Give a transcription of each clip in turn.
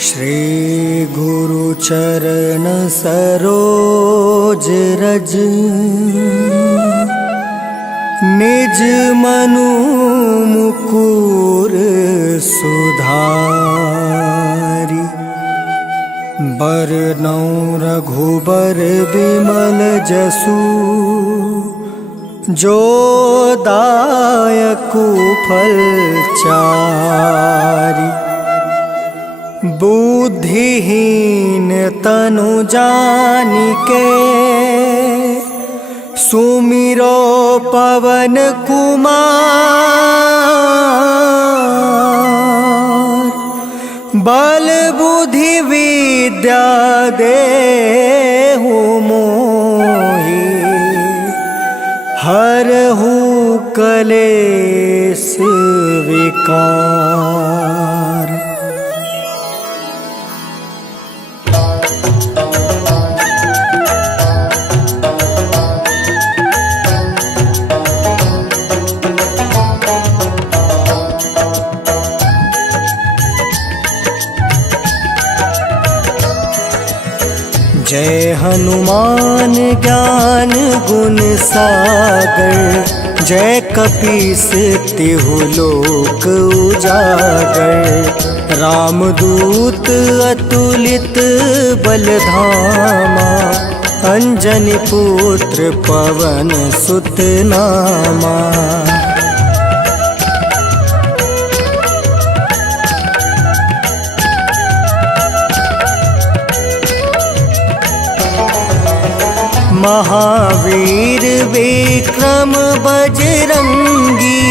श्री गुरु चरण सरोज रज निज मनु मुकुर सुधारि। बरनौ रघुबर बिमल जसु जो दायकु फल चारि। बुद्धिहीन तनु जानिके सुमिरो पवन कुमार। बल बुद्धि विद्या देहु मोहि हरहु कलेश विकार। जय हनुमान ज्ञान गुण सागर। जय कपीस तिहु लोक उजागर। रामदूत अतुलित बल धामा। अंजनी पुत्र पवन सुत नामा। महावीर विक्रम बजरंगी।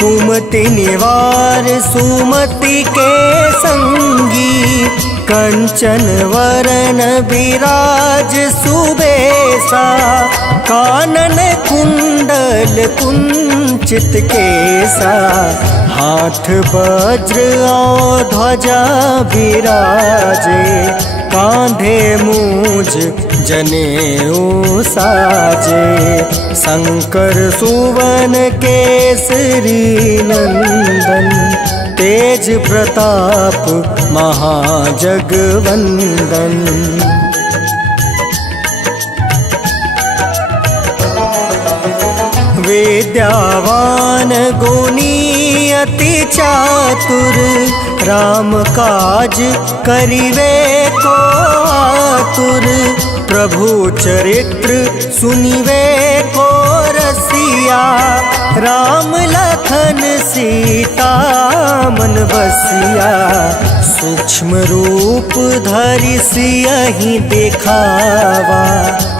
कुमति निवार सुमति के संगी। कंचन वरन विराज सुबेसा। कानन कुंडल कुंचित केसा। हाथ वज्र और ध्वजा विराजे। कांधे मूज जनेऊ साजे। शंकर सुवन केसरी नंदन। तेज प्रताप महाजगवंदन। विद्यावान गुणी अति चातुर। राम काज करिवे को आतुर। प्रभु चरित्र सुनिवे को रसिया। राम लखन सीता मन बसिया। सूक्ष्म रूप धरि सियहि दिखावा।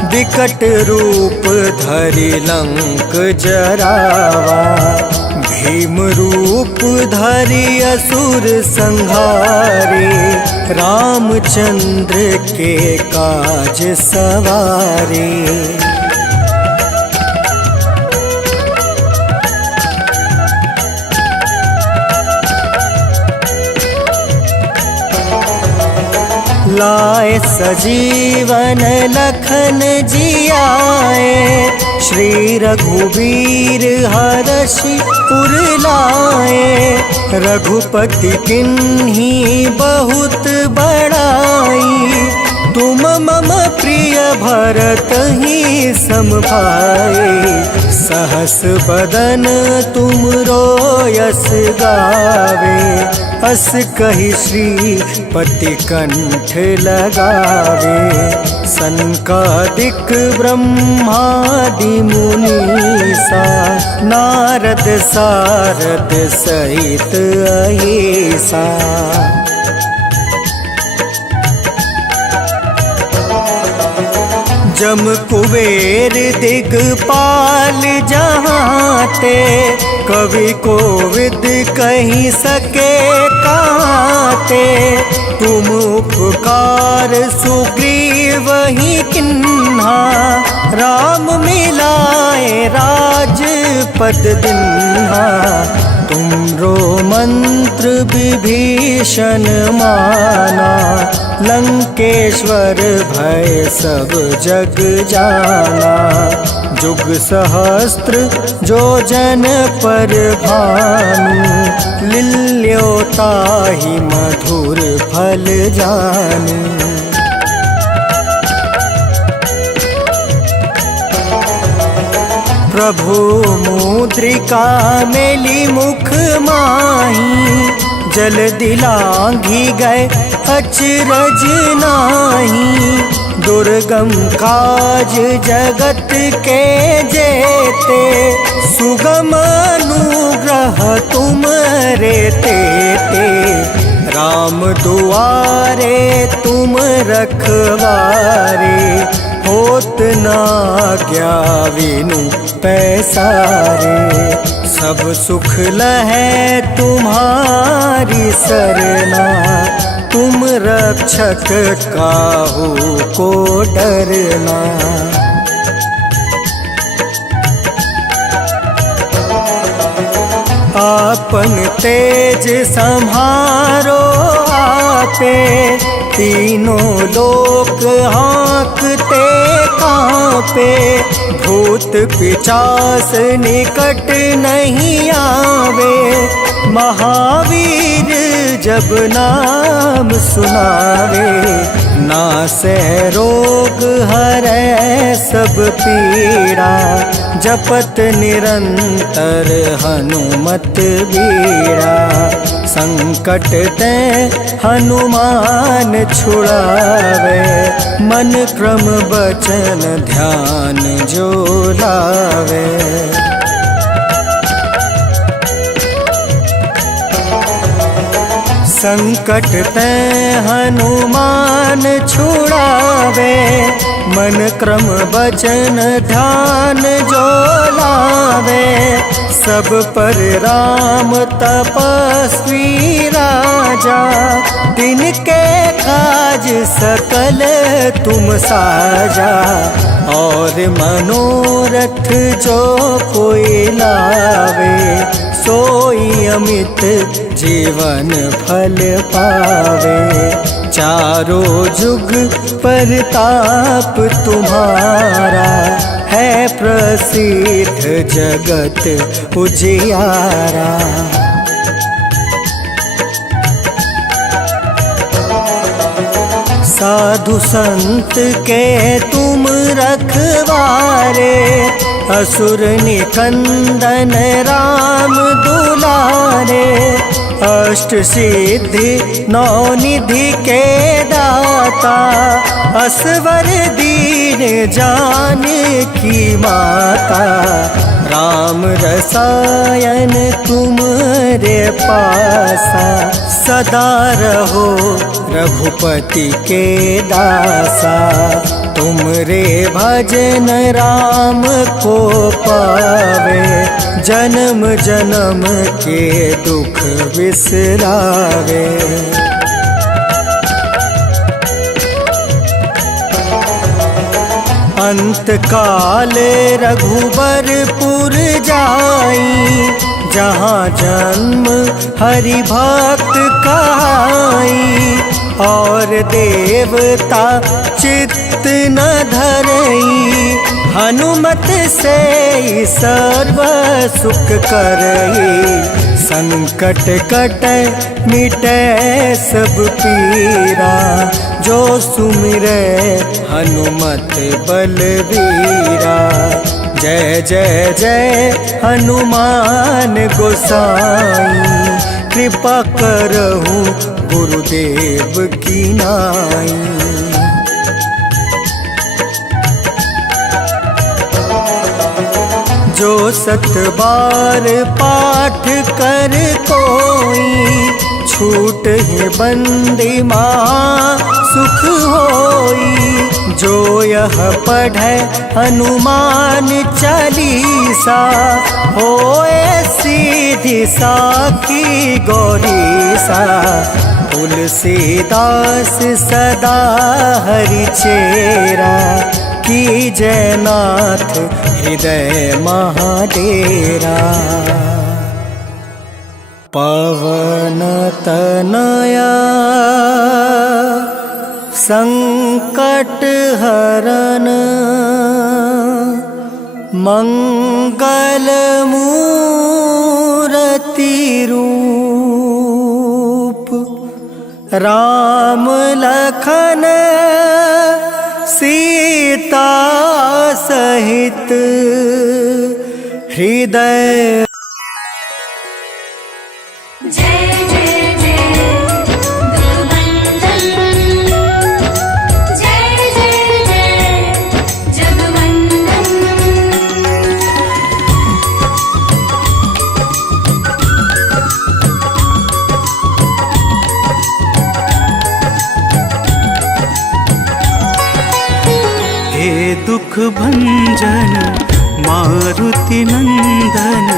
विकट रूप धरि लंक जरावा। भीम रूप धरि असुर संहारे। रामचंद्र के काज सवारे। लाए सजीवन लखन जियाए। श्री रघुबीर हरषि उर लाए। रघुपति किन्ही बहुत बड़ाई। तुम मम प्रिय भरत ही सम भाई। सहस बदन तुम रोयस गावे। अस कहि श्रीपति कंठ लगावे। सनकादिक ब्रह्मादि मुनीसा। नारद सारद सहित अहिसा। जम कुबेर दिगपाल जहाँते। कवि कोविद कहि सके काते। तुम उपकार सुग्रीव ही किन्हा। राम मिलाए राजपद दिन्हा। तुमरो मंत्र विभीषण माना। लंकेश्वर भय सब जग जाना। जुग सहस्त्र जो जन पर भानु, लिल्योताहि मधुर फल जानू। प्रभु मुद्रिका मेली मुख माही, जल दिलांघी गए अचरज नाही। दुर्गम काज जगत के जेते, सुगम अनुग्रह तुम रे तेते। राम दुआरे तुम रखवारे, होत ना क्या विनु पैसारे। सब सुख लहै तुम्हारी सरना, तुम रक्षक काहू को डरना। आपन तेज सम्हारो आपे, तीनों लोक हाँकते कांपे। भूत पिशाच निकट नहीं आवे, महावीर जब नाम सुनावे। नासै रोग हरै सब पीड़ा, जपत निरंतर हनुमत बीड़ा। संकट ते हनुमान छुड़ावे, मन क्रम बचन ध्यान जो लावे। संकट ते हनुमान छुड़ावे, मन क्रम बचन ध्यान जो लावे। सब पर राम तपस्वी राजा, तिनके काज सकल तुम साजा। और मनोरथ जो कोई लावे, सोई अमित जीवन फल पावे। चारों जुग परताप तुम्हारा, है प्रसिद्ध जगत उजियारा। साधु संत के तुम रखवारे, असुर निकंदन राम दुलारे। अष्ट सिद्धि नौ निधि के दाता, असवर दीन जानकी माता। राम रसायन तुमरे पासा, सदा रहो रघुपति के दासा। तुमरे भजन राम को पावे, जन्म जन्म के दुख बिसरावे। अंत काल रघुबरपुर जाई, जहाँ जन्म हरि भक्त कहाई। और देवता चित्त न धरई, हनुमत से सर्व सुख करई। संकट कटै मिटै सब पीरा, जो सुमिरै हनुमत बलबीरा। जय जय जय हनुमान गोसाई, कृपा करहु गुरुदेव की नाई। जो सत बार पाठ कर कोई, छूट है बंदी माँ सुख होई। जो यह पढ़े हनुमान चालीसा, होए सीधी साखी गौरीसा। तुलसीदास सदा हरि चेरा, की जयनाथ हृदय महाडेरा। पवन तनया संकट हरन, मंगल मूरति रूप। राम लखन सीता सहित हृदय। जय जय जय दुर्बंधन, जय जय जय जगवंदन। हे दुख भंजन मारुति नंदन,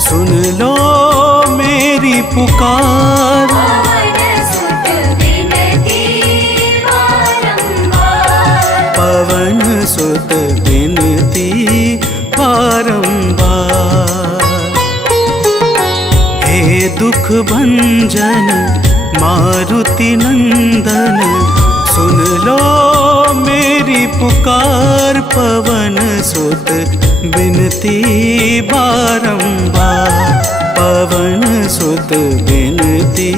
सुन लो मेरी पुकार। पवन सुत विनती बारंबार, हे दुख भंजन मारुति नंदन, सुन लो मेरी पुकार। पवन सुत विनती बारंबार, पवन सुत विनती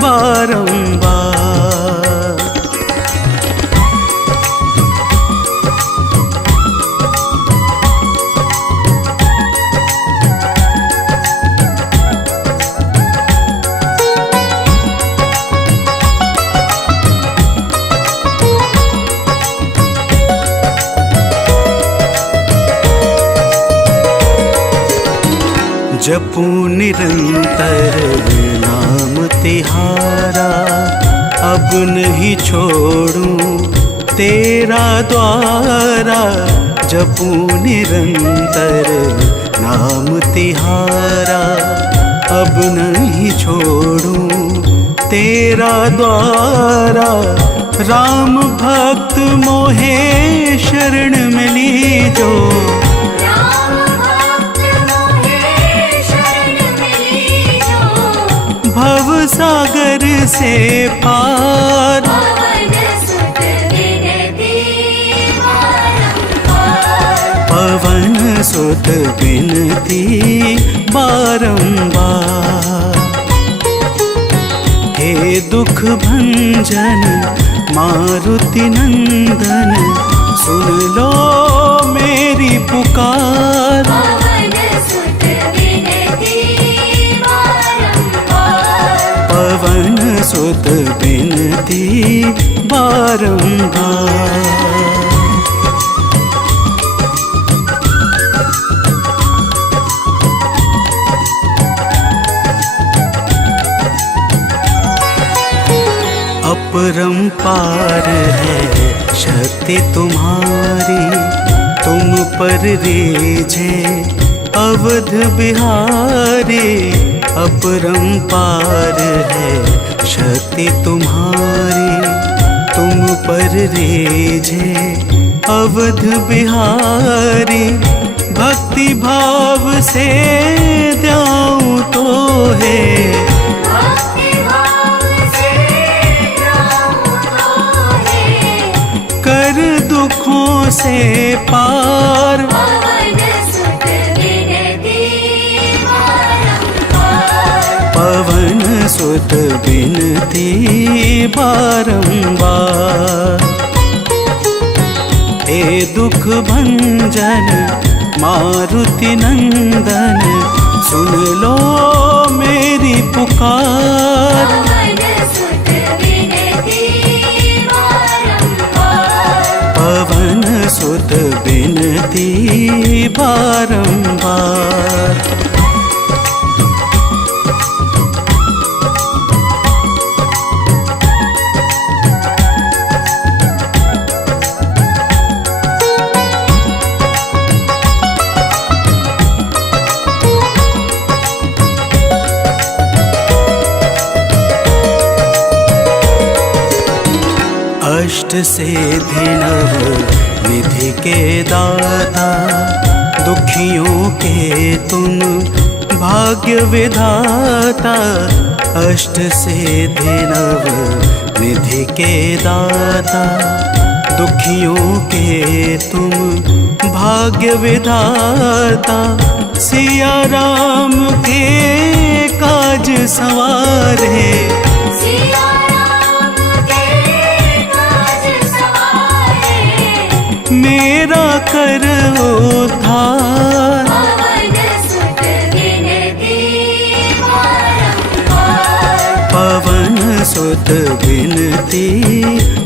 बारंबार। जपू निरंतर नाम तिहारा, अब नहीं छोड़ूं तेरा द्वारा। जपू निरंतर नाम तिहारा, अब नहीं छोड़ूं तेरा द्वारा। राम भक्त मोहे शरण में लीजो, भव सागर से पार। पवन सुत विनती बारंबार, हे दुख भंजन मारुति नंदन, सुन लो मेरी पुकार। पवन सुत विनती बारंबार। अपरंपार है शक्ति तुम्हारी, तुम पर रीझे अवध बिहारी। अपरंपार है शक्ति तुम्हारी, तुम पर रीझे अवध बिहारी। भक्ति भाव से द्याऊं तो है, कर दुखों से पार। पवन सुत विनती बारंबार, हे दुख भंजन मारुति नंदन, सुन लो मेरी पुकार। पवन सुत विनती बारंबार। अष्ट सिद्धि नव निधि के दाता, दुखियों के तुम भाग्य विधाता। अष्ट सिद्धि नव निधि के दाता, दुखियों के तुम भाग्य विधाता। सिया राम के काज सवारे, सिया पवन सुत बिनती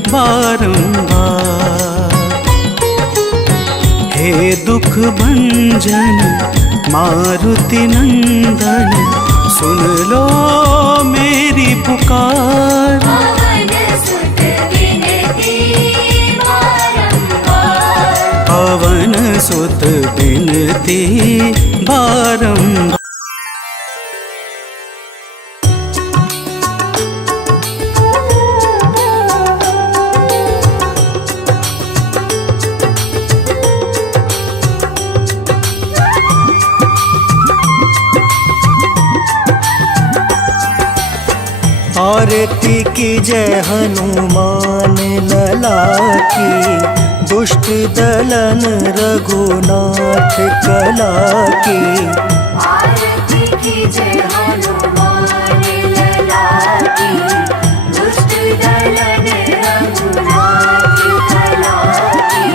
बारंबार। हे दुख भंजन मारुति नंदन, सुन लो मेरी पुकार। पवन सुत बिनती बारंबार। पवन सुत बिनती बारंबार। आरती की जय हनुमान लला की, दुष्ट दलन रघुनाथ कला की। आरती की जय हनुमान लला की, दुष्ट दलन रघुनाथ कला की।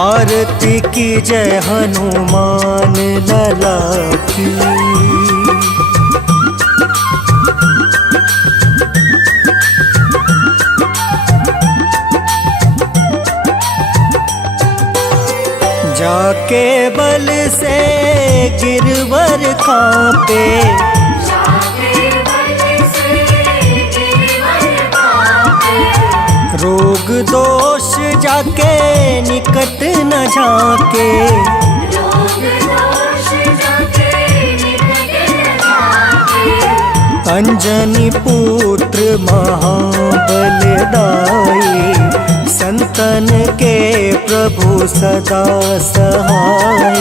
आरती की जय हनुमान लला की। जाके बल से गिरवर कांपे, जाके बल से गिरवर कांपे। रोग दोष जाके निकट न झाके। रोग दोष जाके निकट न झाके। अंजनी पुत्र महाबलदाई, संतन के प्रभु सदा सहाय।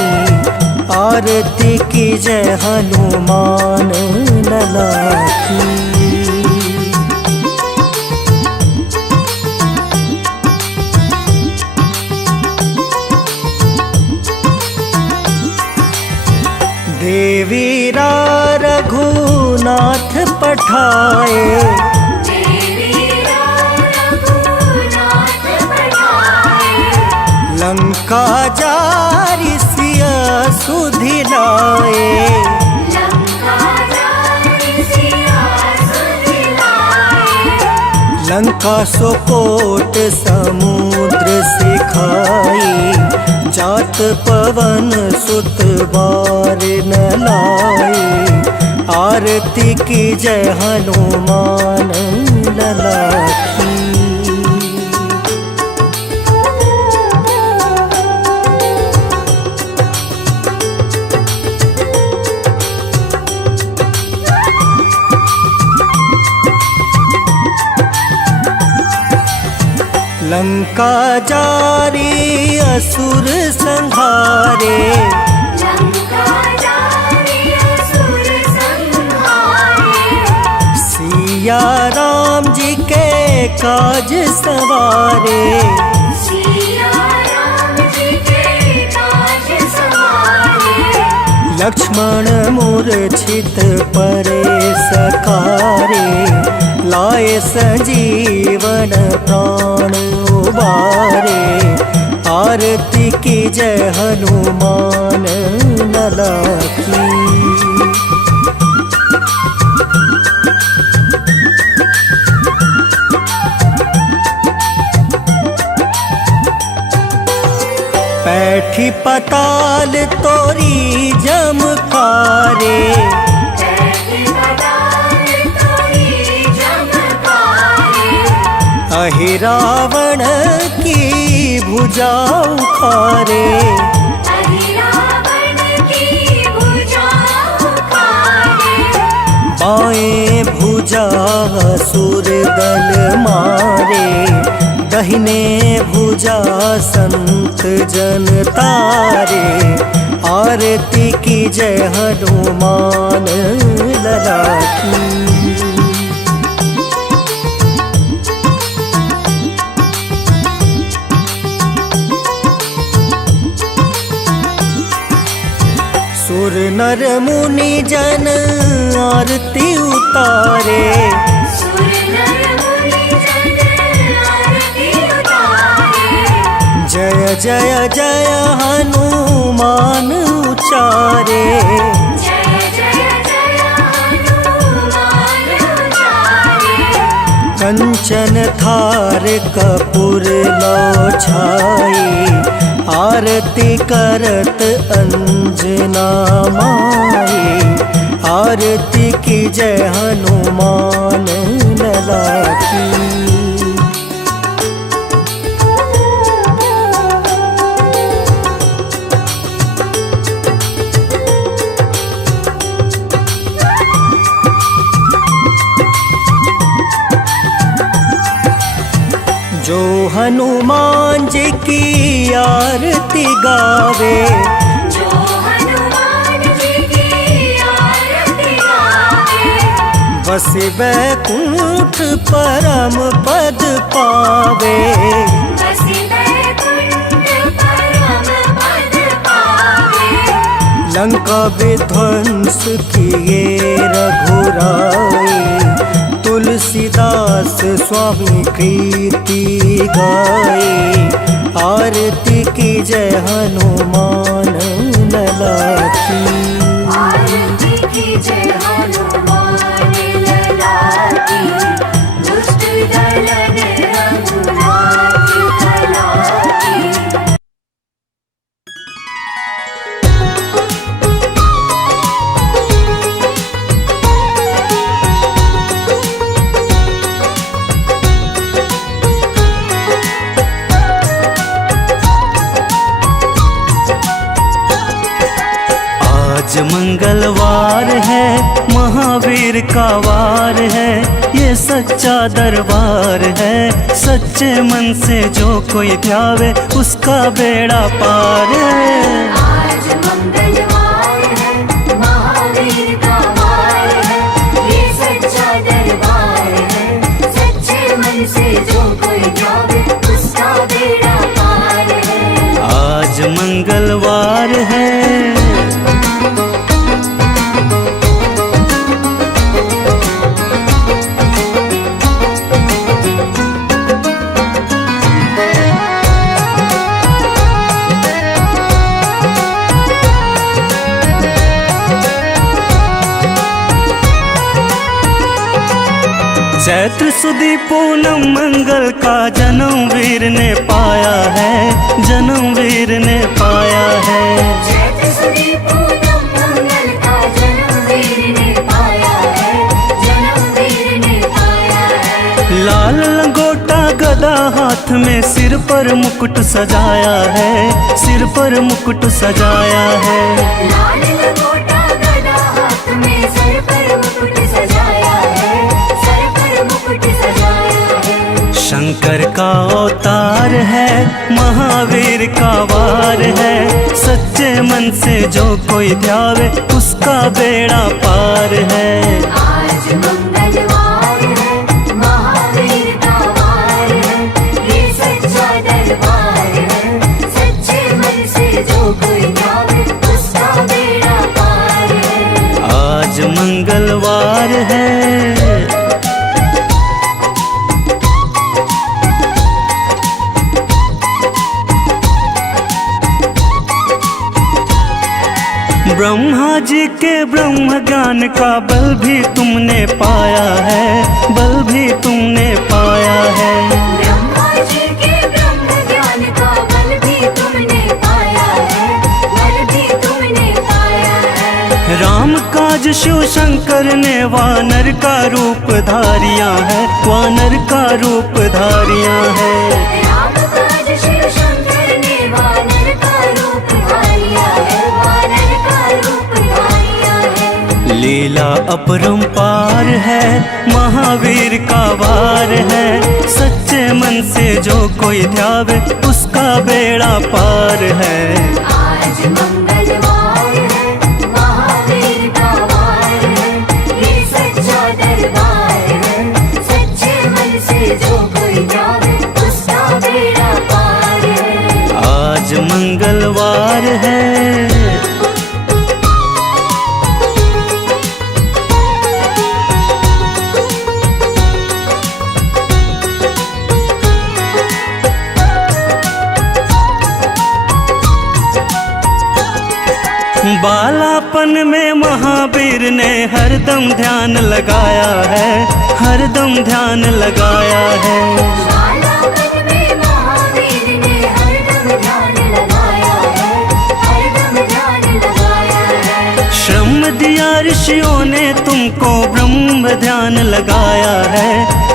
आरती की जय हनुमान लला की। देवीरा रघुनाथ पठाए, लंका जारी सिया सुधिलाए। लंका सोकोट समुद्र सिखाई, जात पवन सुत बार न लाए। आरती की जय हनुमान लला की। लंका जारी असुर संहारे, सिया राम जी के काज सवारे। लक्ष्मण मूर्छित परे सकारे, लाए संजीवन प्राण उबारे। आरती की जय हनुमान लला की। पैठी पताल तोरी जमकारे, अहिरावण की भुजा उखारे। बाएं भुजा असुर दल मारे, दहिने भुजा संत जन तारे। आरती की जय हनुमान लला की। सुर नर मुनि जन आरती उतारे, जय जय जय हनुमान उचारे। कंचन थार कपूर लो छाई, आरती करत अंजना माई। आरती की जय हनुमान लला की। जो हनुमान जी की आरती गावे, जो हनुमान जी की आरती गावे, बस वैकुंठ परम पद पावे। बसी वैकुंठ परम पद पावे। लंका विध्वंस किए रघुराई, तुलसीदास स्वामी कृति गाए। आरती की जय हनुमान लला की। आरती की जय हनुमान लला की। दुष्ट दलन रघुनाथ कला की। आज मंगलवार है, महावीर का वार है, ये सच्चा दरबार है। सच्चे मन से जो कोई ध्यावे, उसका बेड़ा पार है। आज मंगलवार है, महावीर का वार है, ये सच्चा दरबार है। सच्चे मन से जो कोई जावे, उसका बेड़ा पार है। आज मंगलवार है। चैत्र सुदी पूनम मंगल का जन्म वीर ने पाया है, जन्म वीर ने पाया है। चैत्र सुदी पूनम मंगल का जन्म वीर ने पाया है, जन्म वीर ने पाया है। लाल लंगोटा गदा हाथ में, सिर पर मुकुट सजाया है, सिर पर मुकुट सजाया है। लाल लंगोटा गदा हाथ में, सर पर मुकुट सजाया है, सर पर मुकुट सजाया है। शंकर का अवतार है, महावीर का वार है। सच्चे मन से जो कोई ध्यावे, उसका बेड़ा पार है। आज मंगलवार है, महावीर का वार है, ये सच्चा दरबार है। सच्चे मन से जो कोई जावे, उसका बेड़ा पार है। आज मंगलवार है। ब्रह्मा जी के ब्रह्म ज्ञान का बल भी तुमने पाया है, बल भी तुमने पाया है। ब्रह्मा जी के ब्रह्म ज्ञान का बल भी तुमने पाया है, बल भी तुमने पाया है। राम काज शिव शंकर ने वानर का रूप धारिया है, वानर का रूप धारिया है। राम काज शिव शंकर ने वानर का रूप धारिया है, वानर का रूप धारिया है। लीला अपरंपार है, महावीर का वार है। सच्चे मन से जो कोई ध्यावे, उसका बेड़ा पार है। आज मंगलवार है, महावीर का वार है, ये सच्चा दरबार है। सच्चे मन से जो कोई जावे, उसका बेड़ा पार है। आज मंगलवार है। बालापन में महावीर ने हरदम ध्यान लगाया है, हर हरदम ध्यान लगाया है। ज्वाला मन में महावीर ने हरदम ध्यान लगाया है, हरदम ध्यान लगाया है। श्रम दिया ऋषियों ने तुमको ब्रह्म ध्यान लगाया है,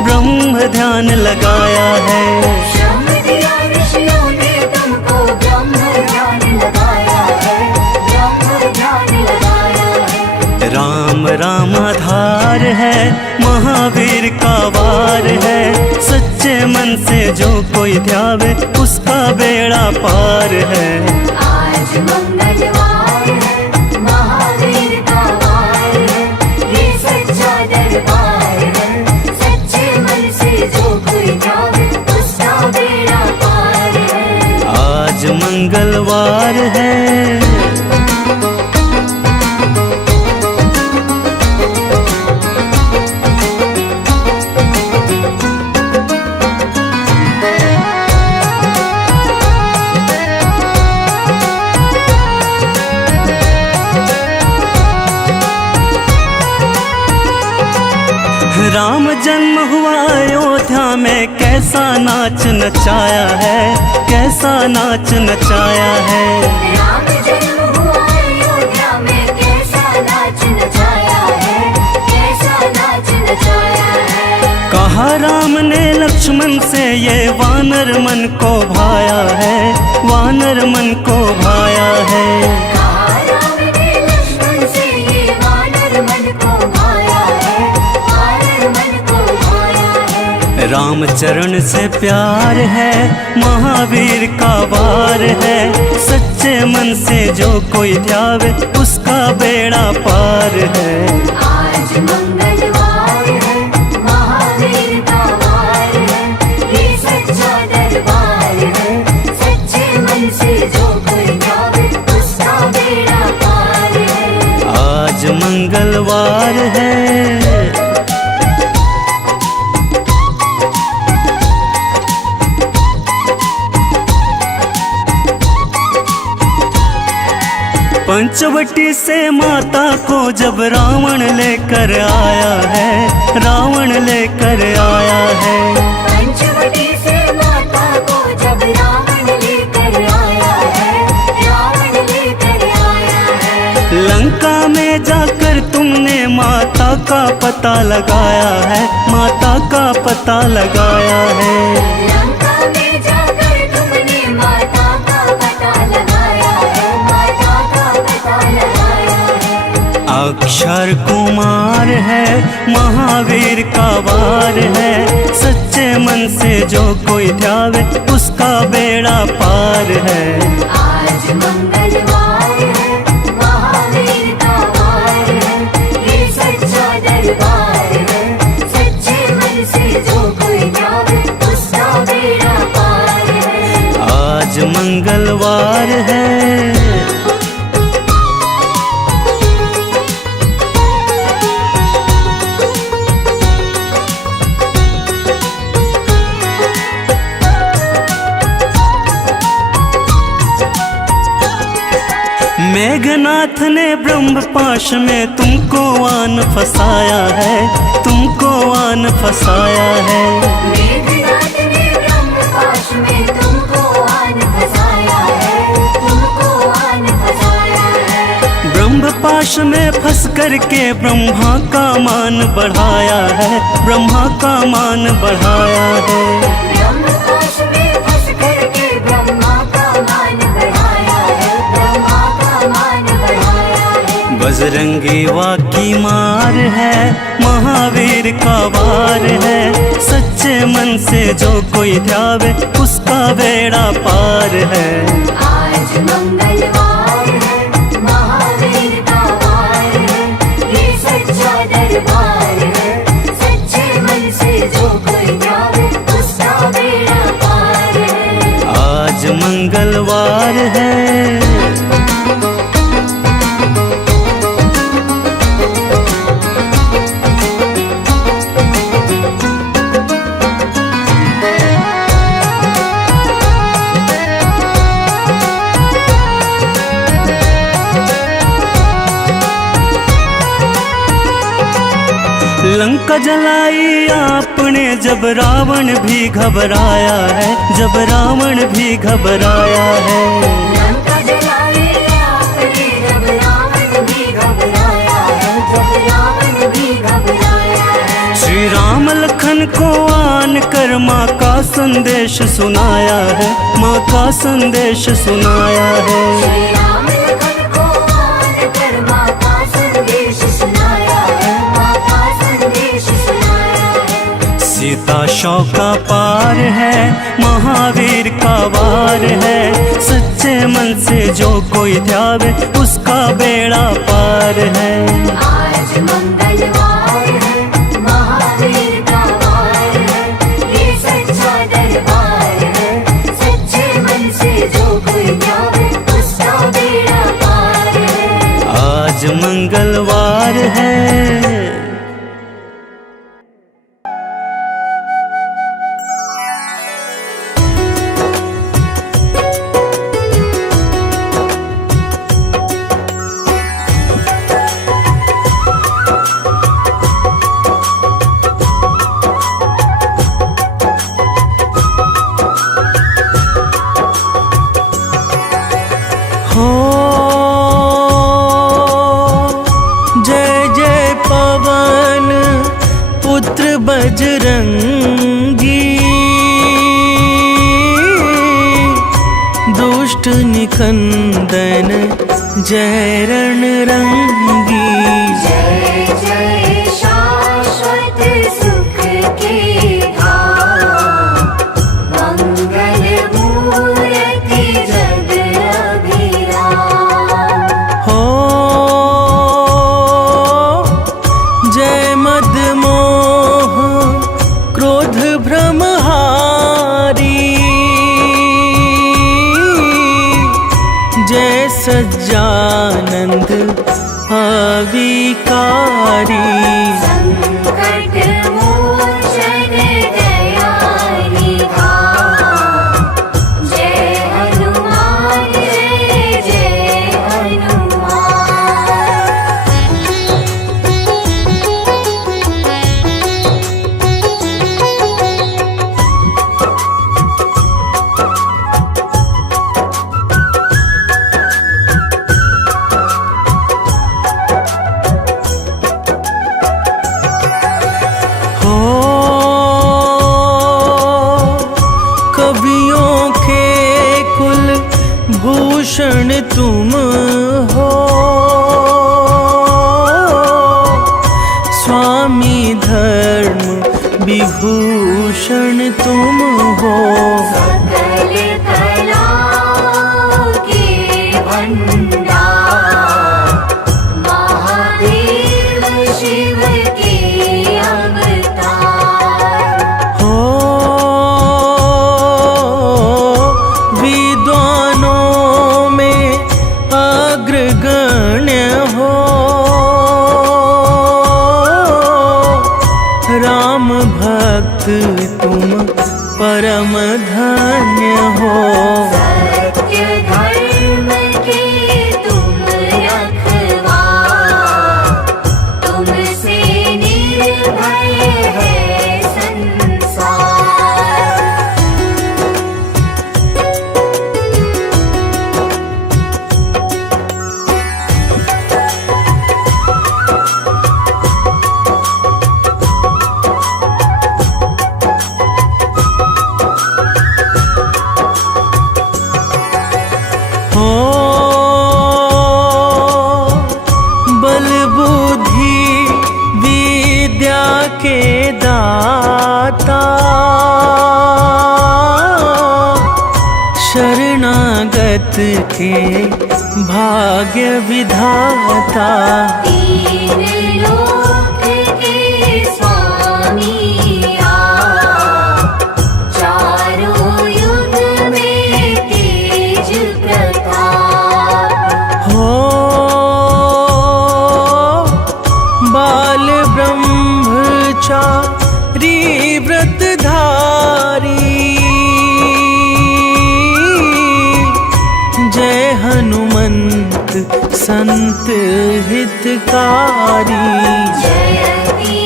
ब्रह्म ध्यान लगाया है। श्रम दिया ऋषियों ने तुमको ब्रह्म ध्यान लगाया है, ब्रह्म ध्यान लगाया है। राम राम आधार है, महावीर का वार है। सच्चे मन से जो कोई ध्यावे उसका बेड़ा पार है। आज मंगलवार है, महावीर का वार है, ये सच्चा दरबार है। सच्चे मन से जो कोई जावे उसका बेड़ा पार है। आज मंगलवार है। राम जन्म हुआ अयोध्या में, कैसा नाच नचाया है, कैसा नाच नचाया है। राम जन्म हुआ अयोध्या में, कैसा नाच नचाया है, कैसा नाच नचाया है। कहा राम ने लक्ष्मण से ये वानर मन को भाया है, वानर मन को भाया है। कहा राम ने लक्ष्मण से ये वानर मन को भाया है, वानर मन को भाया है। राम चरण से प्यार है, महावीर का वार है। सच्चे मन से जो कोई ध्यावे उसका बेड़ा पार है। आज मंगलवार है, महावीर का वार है, ये सच्चा दरबार है। सच्चे मन से जो कोई जावे उसका बेड़ा पार है। आज मंगलवार है। पंचवटी से माता को जब रावण लेकर आया है, रावण लेकर आया है। पंचवटी से माता को जब रावण लेकर आया है, रावण लेकर आया है। लंका में जाकर तुमने माता का पता लगाया है, माता का पता लगाया है। लंका में जाकर तुमने माता का पता लगाया है, माता का पता लगाया है। अक्षर कुमार है, महावीर का वार है। सच्चे मन से जो कोई ध्यावे उसका बेड़ा पार है। आज मंगलवार है, महावीर का वार है, ये सच्चा दरबार है। सच्चे मन से जो कोई जावे उसका बेड़ा पार है। आज मंगलवार है। मेघनाथ ने ब्रह्म पाश में तुमको आन फसाया है, तुमको आन फसाया है। मेघनाथ ने ब्रह्म पाश में तुमको आन फसाया है, तुमको आन फसाया है। ब्रह्म पाश में फंस करके ब्रह्मा का मान बढ़ाया है, ब्रह्मा का मान बढ़ाया है। ब्रह्म पाश में फंस करके ब्रह्मा का मान बढ़ाया है, ब्रह्मा का मान बढ़ाया है। बजरंगी वाकी मार है, महावीर का वार है। सच्चे मन से जो कोई ध्यावे उसका बेड़ा पार है। आज मंगलवार है, महावीर का वार है, ये सच्चा दरबार है। सच्चे मन से जो कोई जावे उसका बेड़ा पार है। आज मंगलवार है। लंका जलाई आपने जब रावण भी घबराया है, जब रावण भी घबराया है। लंका जलाई आपने जब रावण भी घबराया है, जब रावण भी घबराया है। श्री राम लखन को आन कर माँ का संदेश सुनाया है, माँ का संदेश सुनाया है। श्री राम लखन को आन कर माँ का संदेश सुनाया है, माँ का संदेश सुनाया है। सीता शौका पार है, महावीर का वार है। सच्चे मन से जो कोई ध्यावे उसका बेड़ा पार है। आज मंगलवार है, महावीर का वार है, ये सच्चा दरबार है। सच्चे मन से जो कोई ध्यावे उसका बेड़ा पार है। आज मंगलवार है। हो जय जय पवन पुत्र बजरंगी, दुष्ट निकंदन जय रणरंगी। जय जय शाश्वत सुख के धाम, मंगल मूर्ति जग अभिराम। हो जय मद मोह क्रोध भ्रमहारी, जय सज्जानंद अविकारी। संकट मोचन दया निधान, जय हनुमान जय जय हनुमान। हो कवियों के कुल भूषण तुम हो, स्वामी धर्म विभूषण तुम हो। सकल कलाओं के भंडार, महादेव शिव के अवतार। हो विद्वानों में अग्रगण्य हो, राम भक्त तुम परम धन्य हो। सत्य धर्म के तुम रखवार, तुमसे निर्भय है संसार। हो बल बुद्धि विद्या के दाता, शरणागत के भाग्य विधाता। तीन लोक के स्वामी आप, चारों युग में तेज प्रताप। हो बाल ब्रह्मचारी व्रतधारी, जय हनुमंत संत हितकारी। जयति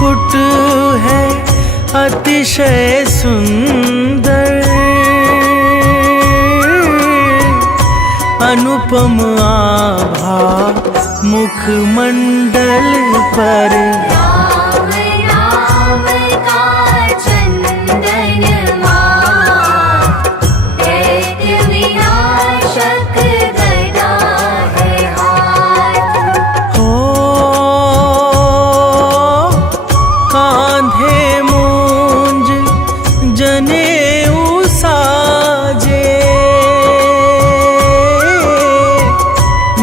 मुकुट है अतिशय सुंदर, अनुपम आभा मुखमंडल पर। राम नाम का चंदन मात, दैत्य विनाशक गदा है हाथ। हो कांधे मूंज जनेऊ साजे,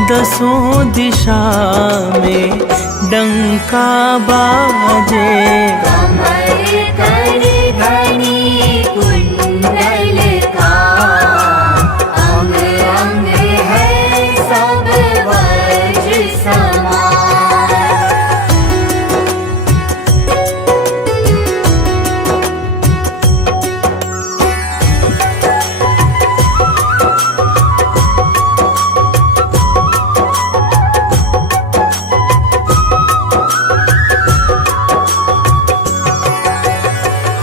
दसों दिशा में डंका बाजे। कमर कर धनी कुंडल का, अंग अंग है सब वज्र समान।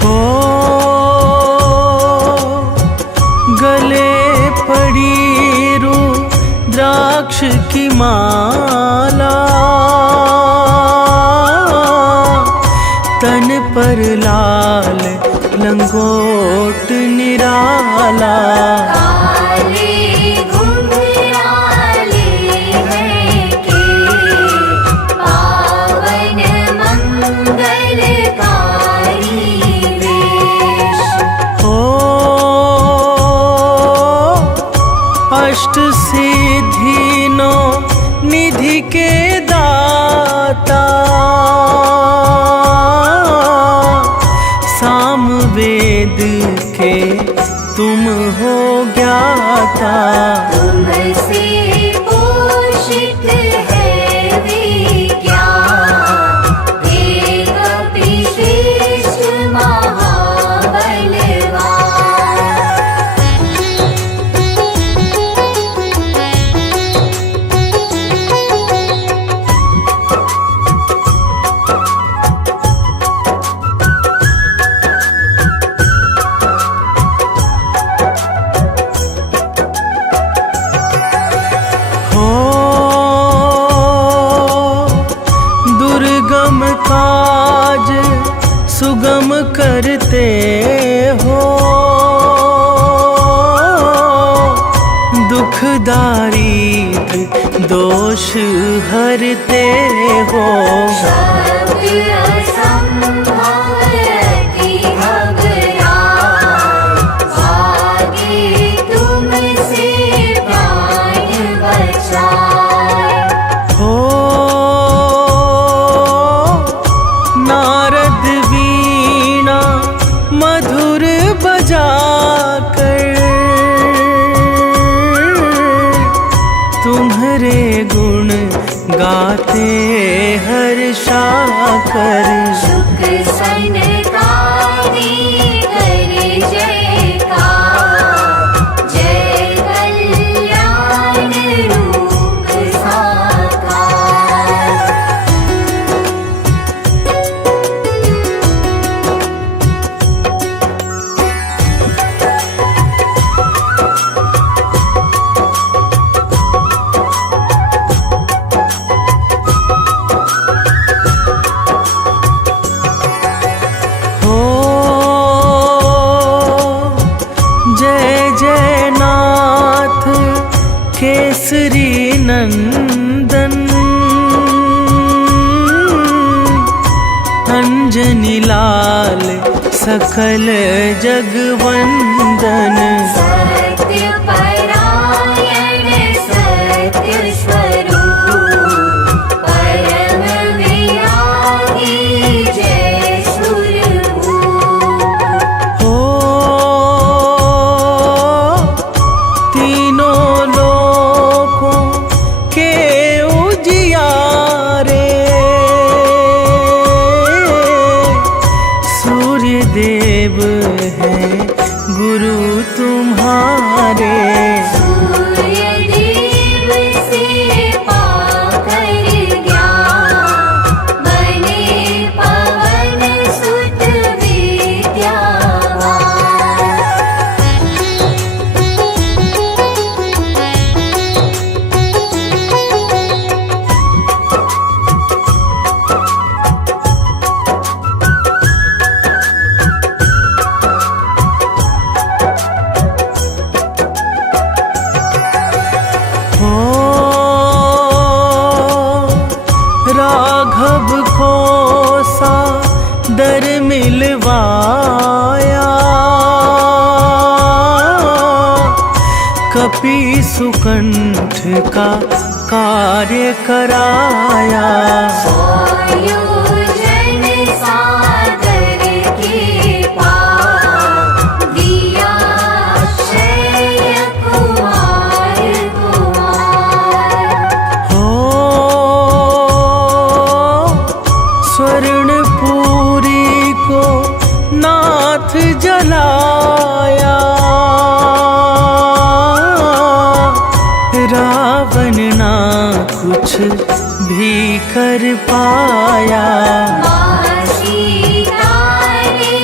हो गले पड़ी रुद्राक्ष की माला, तन पर लाल लंगोट निराला। काले घुंघराले हैं केश, पावन मंगलकारी वेश। हो अष्ट सिद्धि नो निधि के दाता, साम वेद के तुम हो ज्ञाता। तुमसे पोषित है विज्ञान, देव विशिष्ट महाबलवान। हो दुर्गम काज सुगम करते हो, दुख दारिद्र दोष हरते हो। शब्द असंभव अति घबराए, भागे तुमसे प्राण बचाए। हो नारद वीणा मधुर बजाकर, तुम्हारे गुण गाते हर्षाकर। शुक सनकादि कर जयकार, जय कल्याण रूप साकार। हो जय जय नाथ केसरी नंदन, अंजनी लाल सकल जगवंदन। सत्य परायण सत्य स्वरूप, परम विरागी जय सुरभूप। हो तीनों लोकों के उजियारे, सूर्य देव है गुरु तुम्हारे। सूर्य देव से पाकर ज्ञान, बने पवन राघव को सादर मिलवाया, कपि सुकंठ का कार्य कराया। सोयूजन सागर के पार, दिया अक्षय कुमार कुमार। हो स्वर्णपुरी को नाथ जलाया, रावण ना कुछ भी कर पाया। माँ सीता ने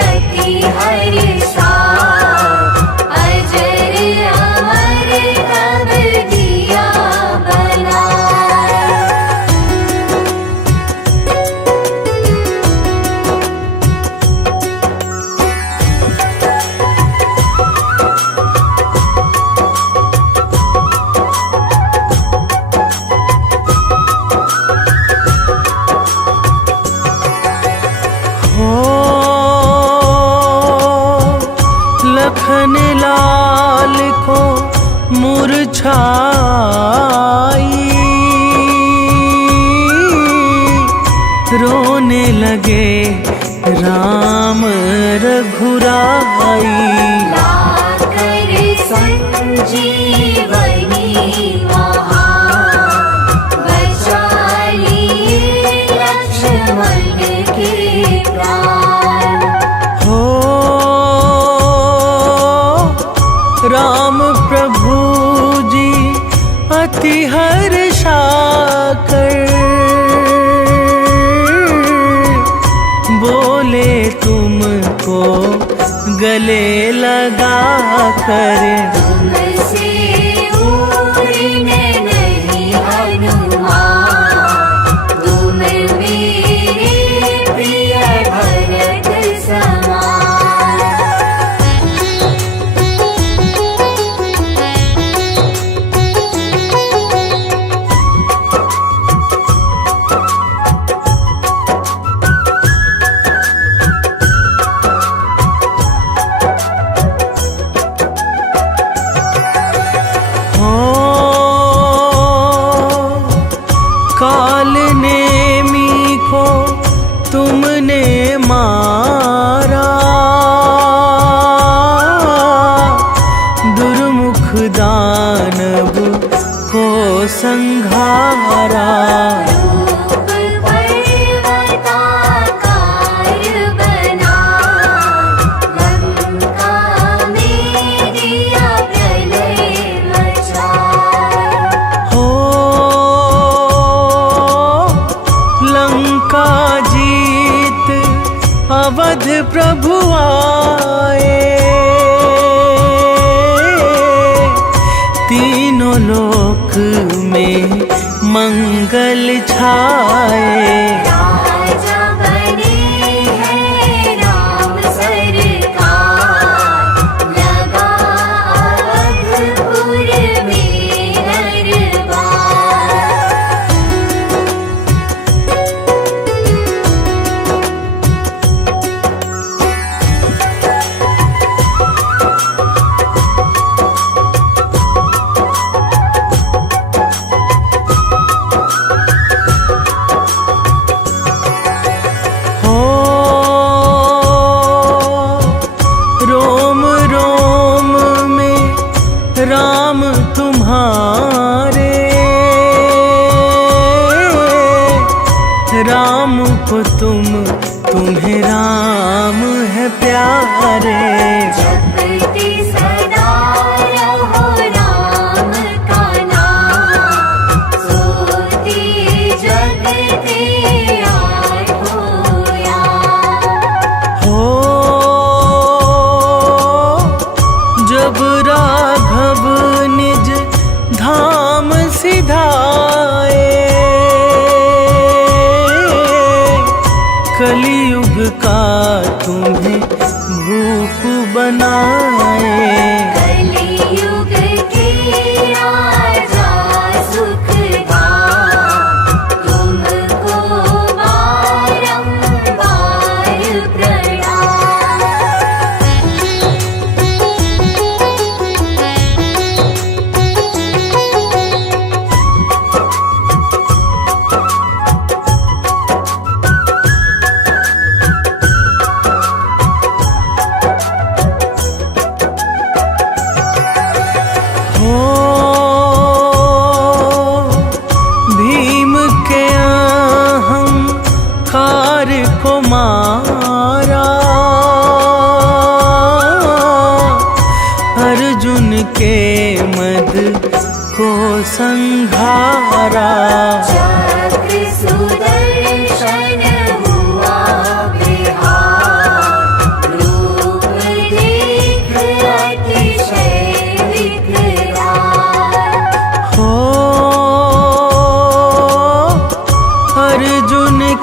अति हर्षा, अजर अमर तब दिया बनाया। हो लखन लाल को मुरझाई, रोने लगे राम रघुराई। लाकर संजीवनी महान, बचा लिए लक्ष्मण के प्राण। हो राम प्रभु जी अति हर्षा कर, बोले तुमको गले लगा कर। तुमसे उड़ने नहीं हनुमान, तुम मेरे प्रिय भरत समान। हो काल नेमी को तुमने मारा, दुर्मुख दानव को संघारा। रूप पर्वताकार बना, लंका में दिया प्रलय मचाया। हो लंका जीत अवध प्रभु आए, तीनों लोक में मंगल छाए। राजा बने हैं राम सरकार, लगा अवधपुर में दरबार। हो रोम रोम में राम तुम्हारे, राम को तुम्हें राम है प्यारे। जपते सदा रहो राम का नाम, सोते जगते आठों याम। हो जब राघव निज धाम सिधाए, कलियुग का तुम्हें भूप बनाए। कलियुग के राजा सुखदाम, तुमको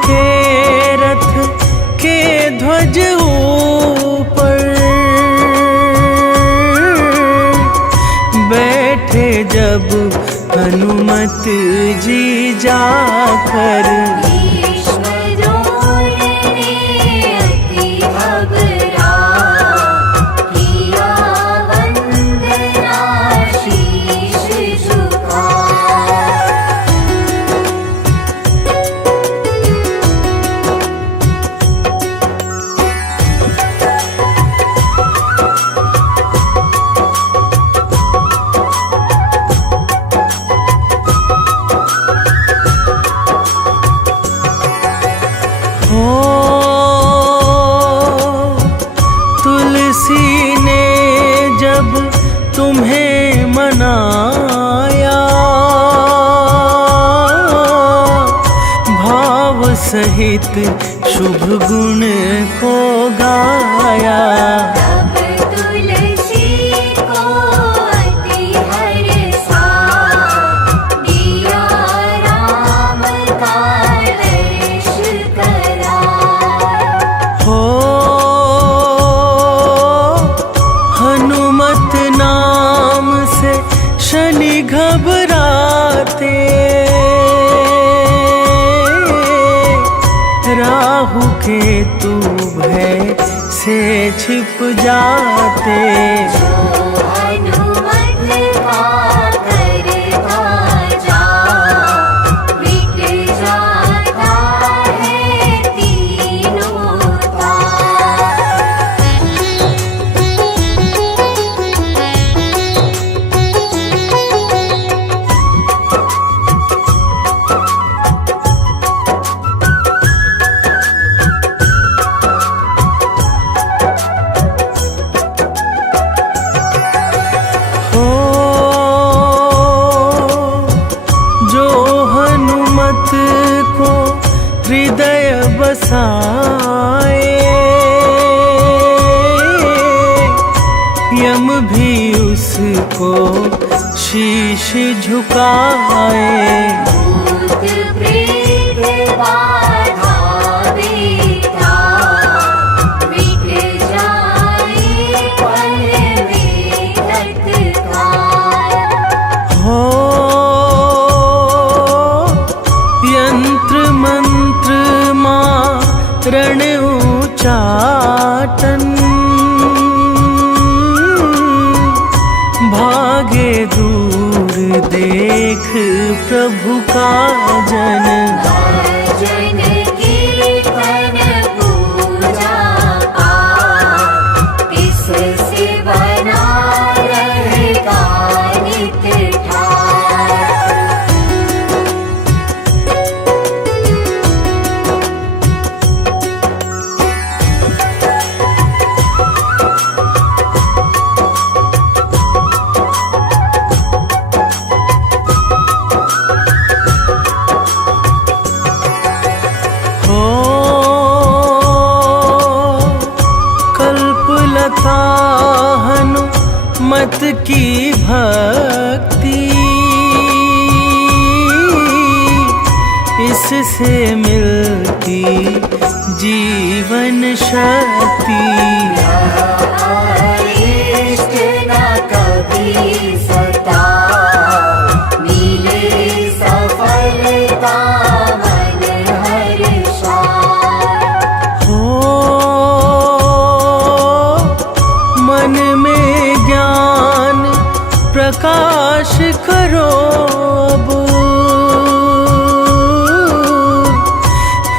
के रथ के ध्वज ऊपर बैठे जब हनुमत जी जाकर। ईश्वरों ने अति घबरा किया वंदना शीश झुका। हो तुलसी ने जब तुम्हें मनाया, भाव सहित शुभ गुण को गाया। तब तुलसी को अति हर्षा दिया राम का दर्श करा। हो हनुमत नाम से शनि घबराते, राहु केतु भय से छिप जाते। जो हनुमत का कर भाजा मिट जाता है तीनों ताप। हो जो हनुमत को हृदय बसाए, यम भी उसको शीश झुकाए। भूत प्रेत बाधा बेता मिट जाए पल में तत्काल। हो यंत्र मंत्र मारण उच्चाटन, भागे दूर देख प्रभु का जन। भजन कीर्तन पूजा पाठ इससे बना रहेगा नित्य ठाट। हो कल्पलता हनुमत की भक्ति, इससे मिलती जीवन शक्ति। इष्ट न कभी सता मिले सफलता मन हर्षा। हो मन में ज्ञान प्रकाश करो अब,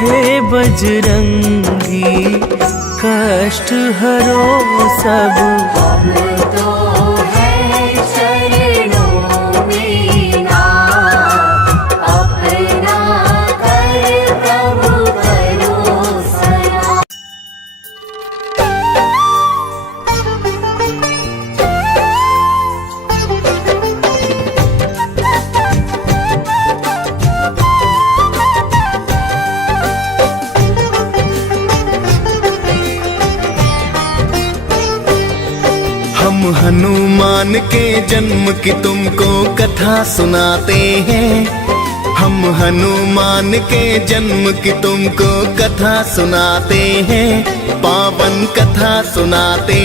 हे बजरंगी कष्ट हरो सब। हम तो हैं शरणों में ना अपना कर प्रभु भरोसा। हम हनुमान के जन्म की तुमको कथा सुनाते हैं, हम हम हनुमान के जन्म की तुमको कथा सुनाते हैं, पावन कथा सुनाते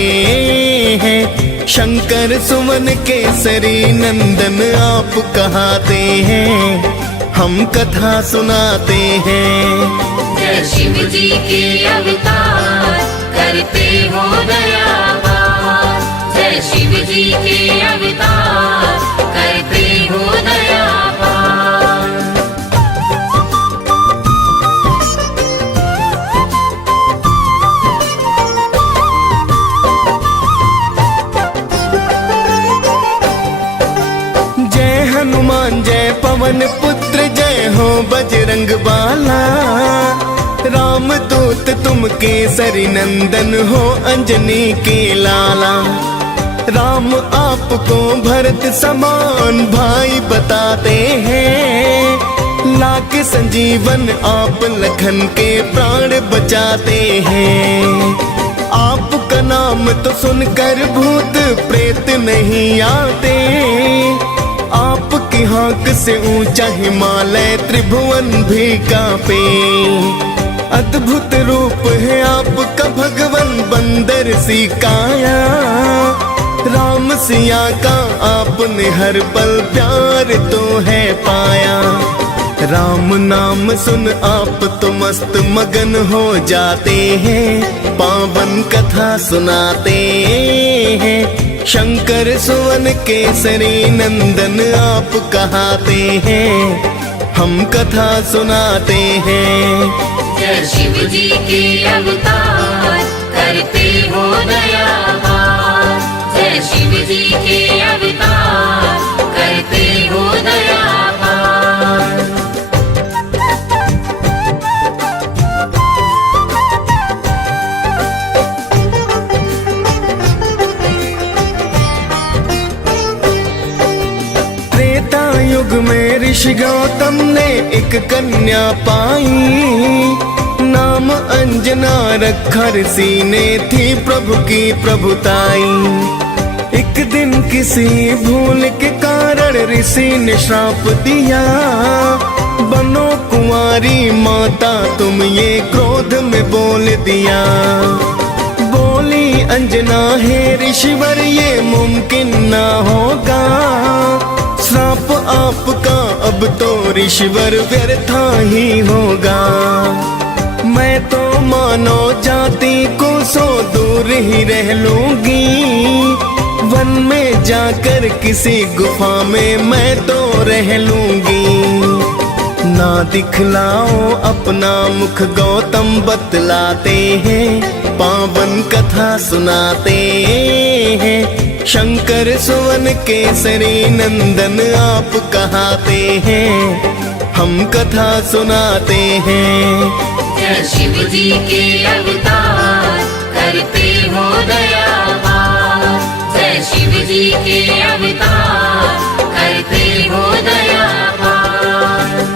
हैं। शंकर सुमन केसरी नंदन आप कहाते हैं, हम कथा सुनाते हैं। जय शिव जी के अवतार करते हो दयावार, जय शिव जी के अवतार करते हो दयावार। जय हनुमान जय पवन पुत्र, जय हो बजरंग बाला। राम दूत तुम केसरी नंदन हो, अंजनी के लाला। राम आपको भरत समान भाई बताते हैं, लाख संजीवन आप लखन के प्राण बचाते हैं। आपका नाम तो सुनकर भूत प्रेत नहीं आते, आपकी हाँक से ऊंचा हिमालय त्रिभुवन भी कांपे। अद्भुत रूप है आपका भगवन बंदर सी काया, राम सिया का आपने हर पल प्यार तो है पाया। राम नाम सुन आप तो मस्त मगन हो जाते हैं, पावन कथा सुनाते हैं। शंकर सुवन केसरी नंदन आप कहाते हैं, हम कथा सुनाते हैं। जय शिव जी के अवतार करते हो दयावार, जय शिव जी के अवतार करते हो दयावार। त्रेता युग में ऋषि गौतम ने एक कन्या पाई, नाम अंजना रखा ऋषि ने थी प्रभु की प्रभुताई। एक दिन किसी भूल के कारण ऋषि ने श्राप दिया, बनो कुंवारी माता तुम ये क्रोध में बोल दिया। बोली अंजना हे ऋषिवर ये मुमकिन ना होगा, श्राप आपका अब तो ऋषिवर व्यर्था ही होगा। मैं तो मानव जाति को सौ दूर ही रह लूंगी, वन में जाकर किसी गुफा में मैं तो रह लूंगी। ना दिखलाओ अपना मुख गौतम बतलाते हैं, पावन कथा सुनाते हैं। शंकर सुवन केसरी नंदन आप कहाते हैं, हम कथा सुनाते हैं। जय शिव जी के अवतार करते हो दयावार, जय शिव जी के अवतार करते हो दयावार।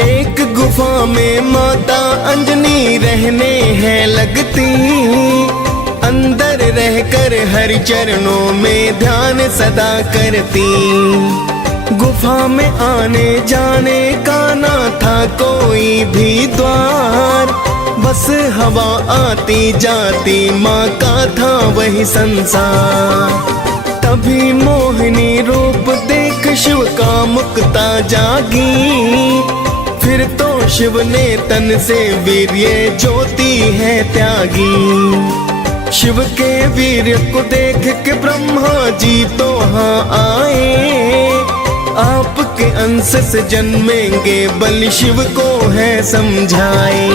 एक गुफा में माता अंजनी रहने हैं लगती, अंदर रहकर हरि चरणों में ध्यान सदा करती। गुफा में आने जाने का ना था कोई भी द्वार, बस हवा आती जाती माँ का था वही संसार। तभी मोहिनी रूप देख शिव का मुक्ता जागी, फिर तो शिव ने तन से वीर्य ज्योति है त्यागी। शिव के वीर्य को देख के ब्रह्मा जी तो हाँ आए, आपके अंश से जन्मेंगे बलि शिव को है समझाए।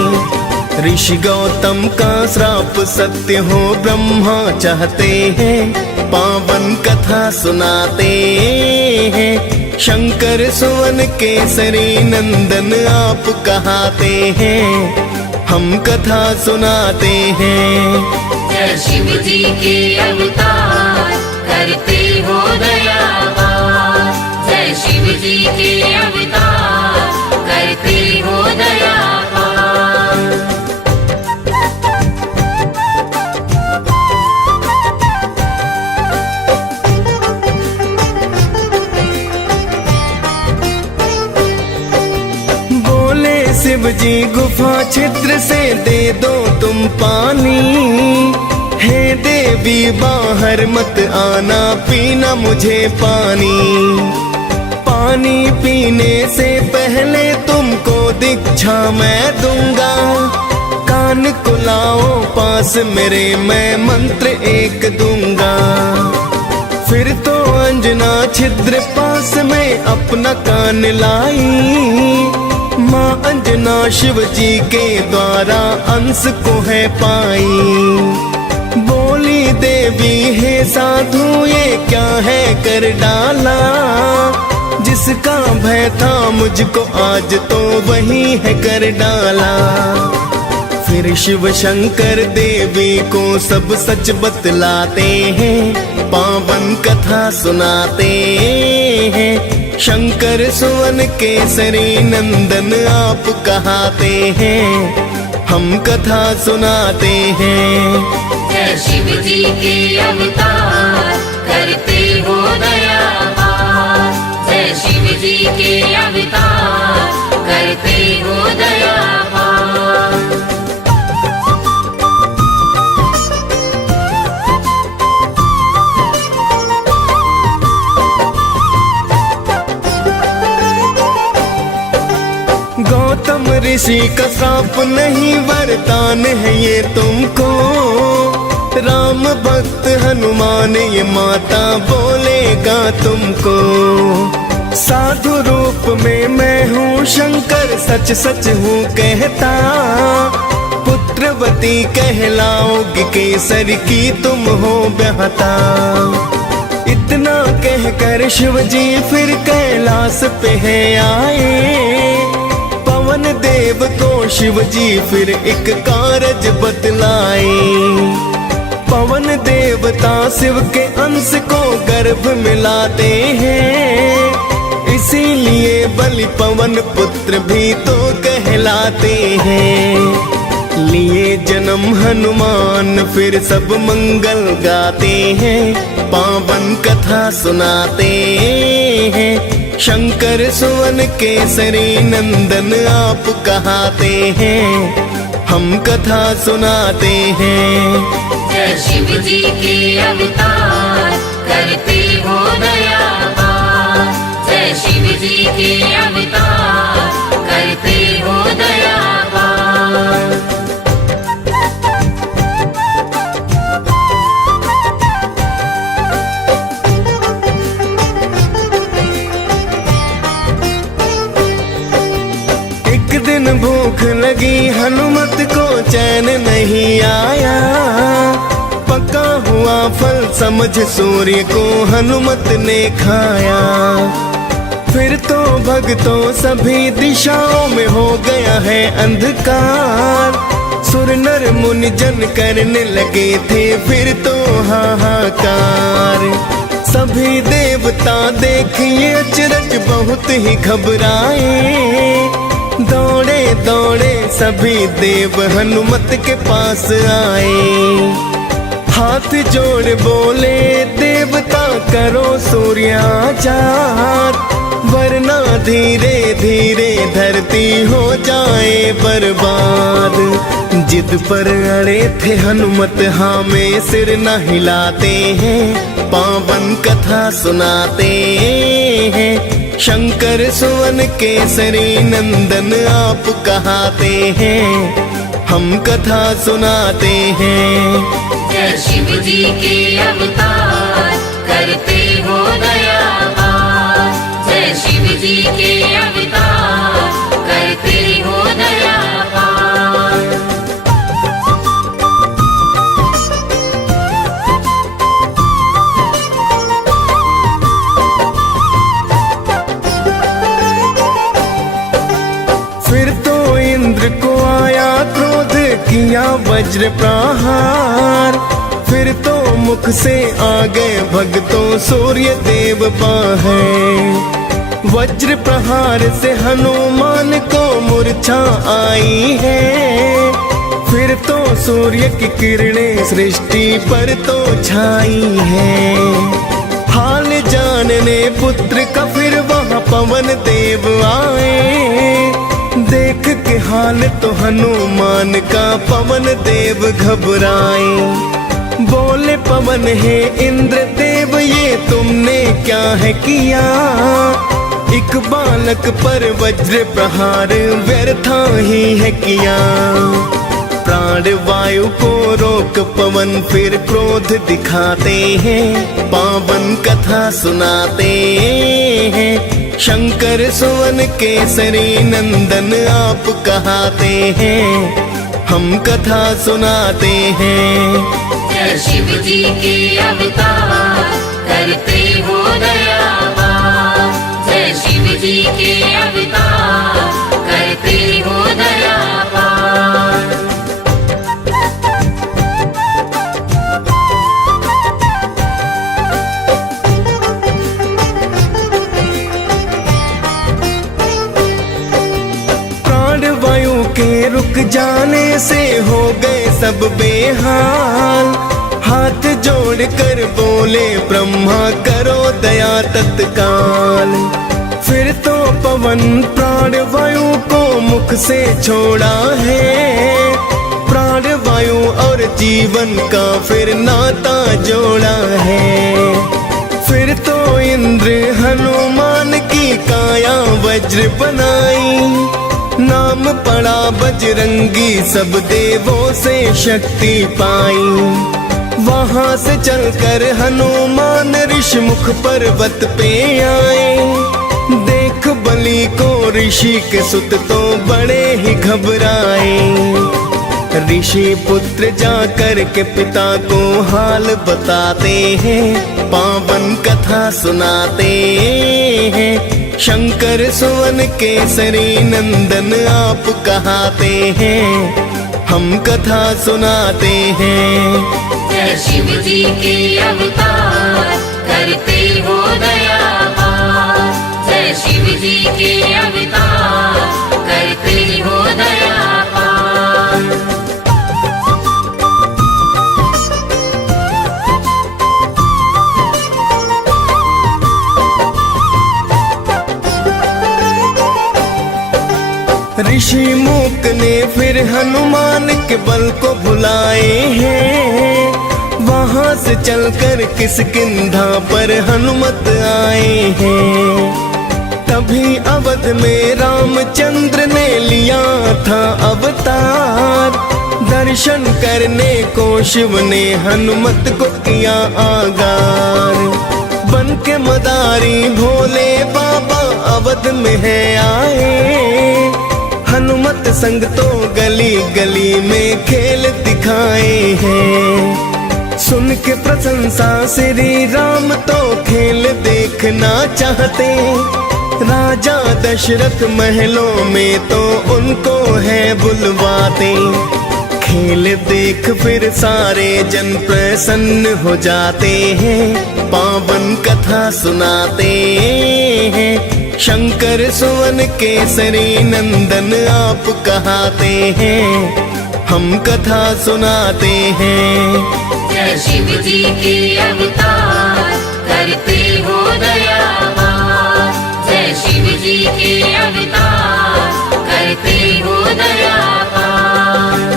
ऋषि गौतम का श्राप सत्य हो ब्रह्मा चाहते हैं, पावन कथा सुनाते हैं। शंकर सुवन केसरी नंदन आप कहाते हैं, हम कथा सुनाते हैं। जय शिव जी के अवतार करते हो दयावार, जय शिव जी के अवतार करते हो दयावार। शिव जी गुफा छिद्र से दे दो तुम पानी, हे देवी बाहर मत आना पीना मुझे पानी। पानी पीने से पहले तुमको दीक्षा मैं दूंगा, कान को लाओ पास मेरे मैं मंत्र एक दूंगा। फिर तो अंजना छिद्र पास में अपना कान लाई, माँ अंजना शिव जी के द्वारा अंश को है पाई। बोली देवी हे साधु ये क्या है कर डाला, जिसका भय था मुझको आज तो वही है कर डाला। फिर शिव शंकर देवी को सब सच बतलाते हैं, पावन कथा सुनाते हैं। शंकर सुवन केसरी नंदन आप कहाते हैं, हम कथा सुनाते हैं। जय शिव जी के अवतार करते हो दया पार, जय शिव जी के अवतार करते हो दया पार। गौतम ऋषि का श्राप नहीं वरदान है ये तुमको, राम भक्त हनुमान ये माता बोलेगा तुमको। साधु रूप में मैं हूँ शंकर सच सच हूँ कहता, पुत्रवती कहलाओगी केसर की तुम हो ब्याहता। इतना कहकर शिव जी फिर कैलाश पे है आए, पवन देव को शिव जी फिर एक कारज बतलाए। पवन देवता शिव के अंश को गर्भ मिलाते हैं, इसीलिए बलि पवन पुत्र भी तो कहलाते हैं। लिए जन्म हनुमान फिर सब मंगल गाते हैं, पावन कथा सुनाते हैं। शंकर सुवन केसरी नंदन आप कहाते हैं, हम कथा सुनाते हैं। जय शिव जी के अवतार करते हो दया पार, जय शिव जी के अवतार करते हो दया पार। दिन भूख लगी हनुमत को चैन नहीं आया, पका हुआ फल समझ सूर्य को हनुमत ने खाया। फिर तो भक्तों सभी दिशाओं में हो गया है अंधकार, सुर नर मुनि जन करने लगे थे फिर तो हाहाकार। सभी देवता देखिए अचरज बहुत ही घबराए, दौड़े दौड़े सभी देव हनुमत के पास आए। हाथ जोड़ बोले देवता करो सूर्याचार, वरना धीरे धीरे धरती हो जाए बर्बाद। जिद पर अड़े थे हनुमत हाँ में सिर न हिलाते हैं, पावन कथा सुनाते हैं। शंकर सुवन केसरी नंदन आप कहाते हैं, हम कथा सुनाते हैं। जय शिव जी के अवतार करते हो दया पार, जय शिव जी के अवतार करते हो दया पार। फिर तो इंद्र को आया क्रोध किया वज्र प्रहार, फिर तो मुख से आ गए भक्तों सूर्य देव बाहर। वज्र प्रहार से हनुमान को मूर्छा आई है, फिर तो सूर्य की किरणें सृष्टि पर तो छाई है। हाल जानने पुत्र का फिर वहाँ पवन देव आए, देख के हाल तो हनुमान का पवन देव घबराए। बोले पवन हे इंद्र देव ये तुमने क्या है किया, एक बालक पर वज्र प्रहार व्यर्था ही है किया। प्राण वायु को रोक पवन फिर क्रोध दिखाते हैं, पावन कथा सुनाते हैं। शंकर सुवन केसरी नंदन आप कहाते हैं, हम कथा सुनाते हैं। जय शिव जी के अवतार करते हो दयावान, जय शिव जी के अवतार करते हो दयावान। वायु के रुक जाने से हो गए सब बेहाल, हाथ जोड़ कर बोले ब्रह्मा करो दया तत्काल। फिर तो पवन प्राण वायु को मुख से छोड़ा है, प्राण वायु और जीवन का फिर नाता जोड़ा है। फिर तो इंद्र हनुमान की काया वज्र बनाई, नाम पड़ा बजरंगी सब देवों से शक्ति पाई। वहां से चलकर हनुमान ऋषिमुख पर्वत पे आए, देख बलि को ऋषि के सुत तो बड़े ही घबराए। ऋषि पुत्र जाकर के पिता को हाल बताते हैं, पावन कथा सुनाते हैं। शंकर सुवन केसरी नंदन आप कहाते हैं, हम कथा सुनाते हैं। जय शिव जी के अवतार करते हो दयावान, जय शिव जी के अवतार करते हो दयावान। ऋषि मूक ने फिर हनुमान के बल को भुलाए हैं, वहां से चलकर किष्किंधा पर हनुमत आए हैं। तभी अवध में रामचंद्र ने लिया था अवतार, दर्शन करने को शिव ने हनुमत को किया आगार। बन के मदारी भोले बाबा अवध में है आए, हनुमत संग तो गली गली में खेल दिखाए हैं। सुन के प्रशंसा श्री राम तो खेल देखना चाहते, राजा दशरथ महलों में तो उनको है बुलवाते। खेल देख फिर सारे जन प्रसन्न हो जाते हैं, पावन कथा सुनाते हैं। शंकर सुवन केसरी नंदन आप कहाते हैं, हम कथा सुनाते हैं। जय शिव जी के अवतार करते हो दयावान, जय शिव जी के अवतार करते हो दयावान।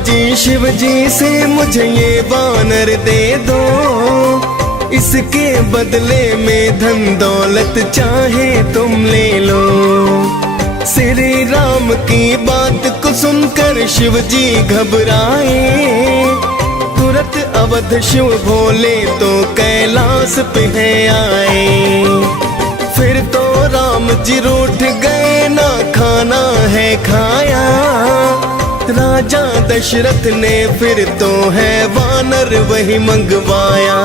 जी शिव जी से मुझे ये वानर दे दो, इसके बदले में धन दौलत चाहे तुम ले लो। श्री राम की बात को सुनकर शिव जी घबराए, तुरंत अवध शिव भोले तो कैलाश पे है आए। फिर तो राम जी रूठ गए, ना खाना है खाया। राजा दशरथ ने फिर तो है वानर वही मंगवाया।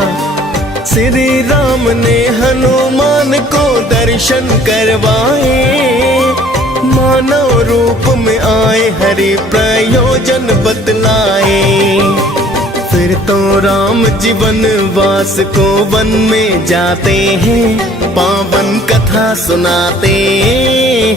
श्री राम ने हनुमान को दर्शन करवाए, मानव रूप में आए हरि प्रयोजन बतलाए। फिर तो राम जी वनवास को वन में जाते हैं, पावन कथा सुनाते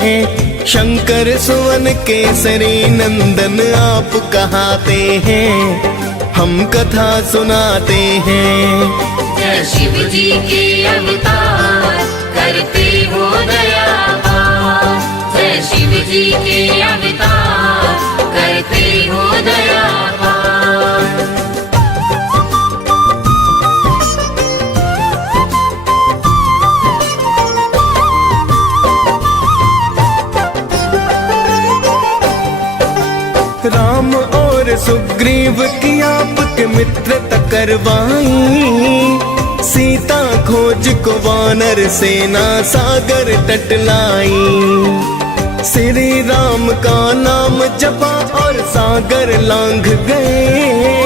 हैं। शंकर सुवन केसरी नंदन आप कहाते हैं, हम कथा सुनाते हैं। जय शिव जी के अवतार करते हो दया पार, जय शिव जी के अवतार करते हो दया पार। राम और सुग्रीव की आपके मित्रता करवाई, सीता खोज को वानर सेना सागर तट लाई। श्री राम का नाम जपा और सागर लांघ गए,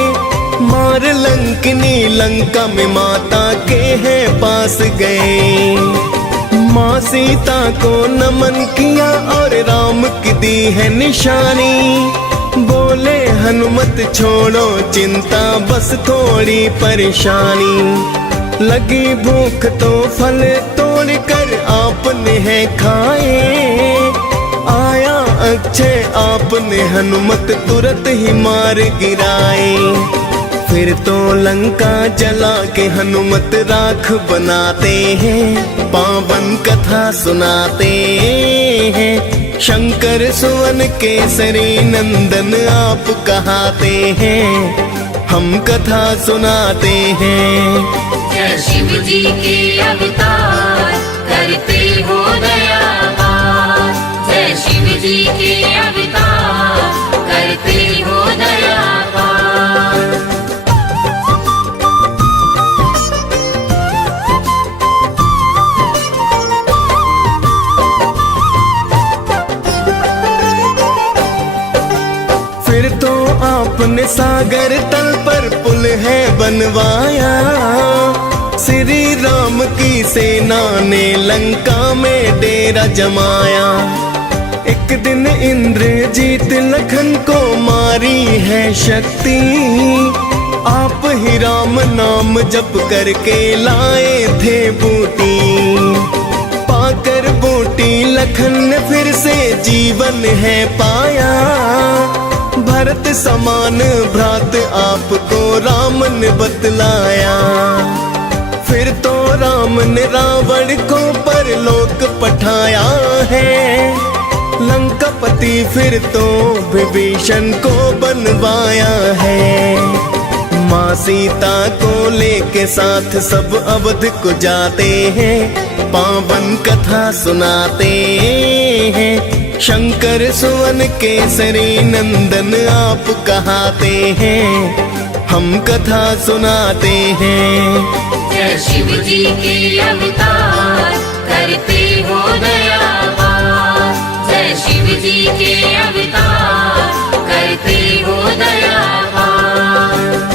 मार लंकनी लंका में माता के हैं पास गए। माँ सीता को नमन किया और राम की दी है निशानी, बोले हनुमत छोड़ो चिंता बस थोड़ी परेशानी। लगी भूख तो फल तोड़ कर आपने है खाए, आया अक्षय आपने हनुमत तुरंत ही मार गिराए। फिर तो लंका जला के हनुमत राख बनाते हैं, पावन कथा सुनाते हैं। शंकर सुवन केसरी नंदन आप कहाते हैं, हम कथा सुनाते हैं। जय शिव जी के अवतार करते हो दया पार, जय शिव जी के अवतार करते हो दया पार। फिर तो आपने सागर तल पर पुल है बनवाया, श्री राम की सेना ने लंका में डेरा जमाया। एक दिन इंद्रजीत लखन को मारी है शक्ति, आप ही राम नाम जप करके लाए थे बूटी। पाकर बूटी लखन ने फिर से जीवन है पाया, भरत समान भ्रात आपको राम ने बतलाया। फिर तो राम ने रावण को परलोक पठाया है, लंकापति फिर तो विभीषण को बनवाया है। माँ सीता को लेके साथ सब अवध को जाते हैं, पावन कथा सुनाते हैं। शंकर सुवन केसरी नंदन आप कहाते हैं, हम कथा सुनाते हैं। जय शिव जी के अवतार करते हो दया पार, जय शिव जी के अवतार करते हो दया पार।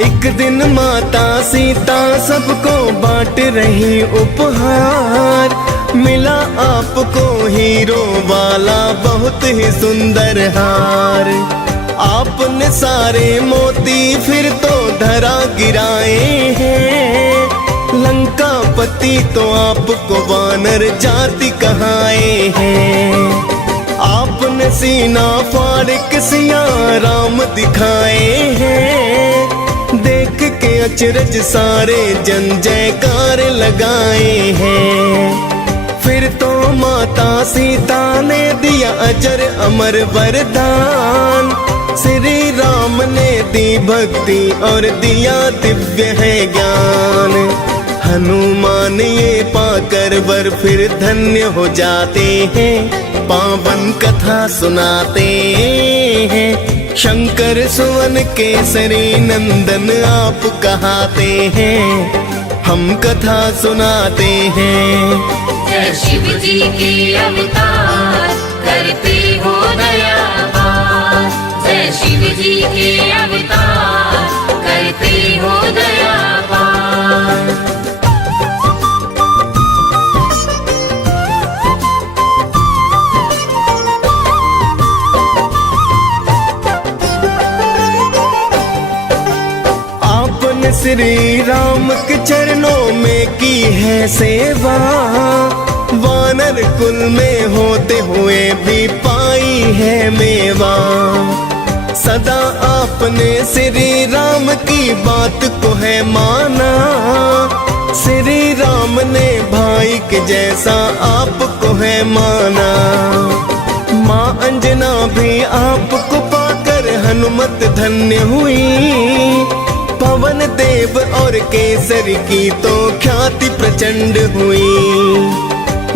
एक दिन माता सीता सबको बांट रही उपहार, मिला आपको हीरो वाला बहुत ही सुंदर हार। आपने सारे मोती फिर तो धरा गिराए हैं, लंकापति तो आपको वानर जाति कहाए हैं। आपने सीना फाड़ के सिया राम दिखाए हैं, देख के अचरज सारे जन जयकार लगाए हैं। फिर तो माता सीता ने दिया अजर अमर वरदान, श्री राम ने दी भक्ति और दिया दिव्य है ज्ञान। हनुमान ये पाकर वर फिर धन्य हो जाते हैं, पावन कथा सुनाते हैं। शंकर सुवन केसरी नंदन आप कहाते हैं, हम कथा सुनाते हैं। जय शिव जी के अवतार करते हो दया पार, जय शिव जी के अवतार करते हो दया पार। श्री राम के चरणों में की है सेवा, वानर कुल में होते हुए भी पाई है मेवा। सदा आपने श्री राम की बात को है माना, श्री राम ने भाई के जैसा आपको है माना। माँ अंजना भी आपको पाकर हनुमत धन्य हुई, पवन देव और केसरी की तो ख्याति प्रचंड हुई।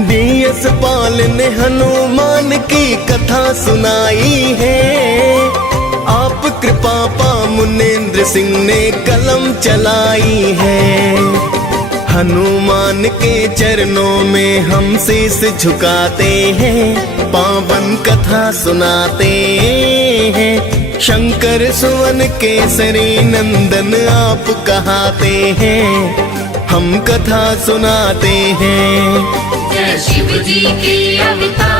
डीएस पाल ने हनुमान की कथा सुनाई है, आप कृपा पा मुनेन्द्र सिंह ने कलम चलाई है। हनुमान के चरणों में हम शीश झुकाते हैं, पावन कथा सुनाते हैं। शंकर सुवन केसरी नंदन आप कहाते हैं, हम कथा सुनाते हैं। जय शिव जी के अवतार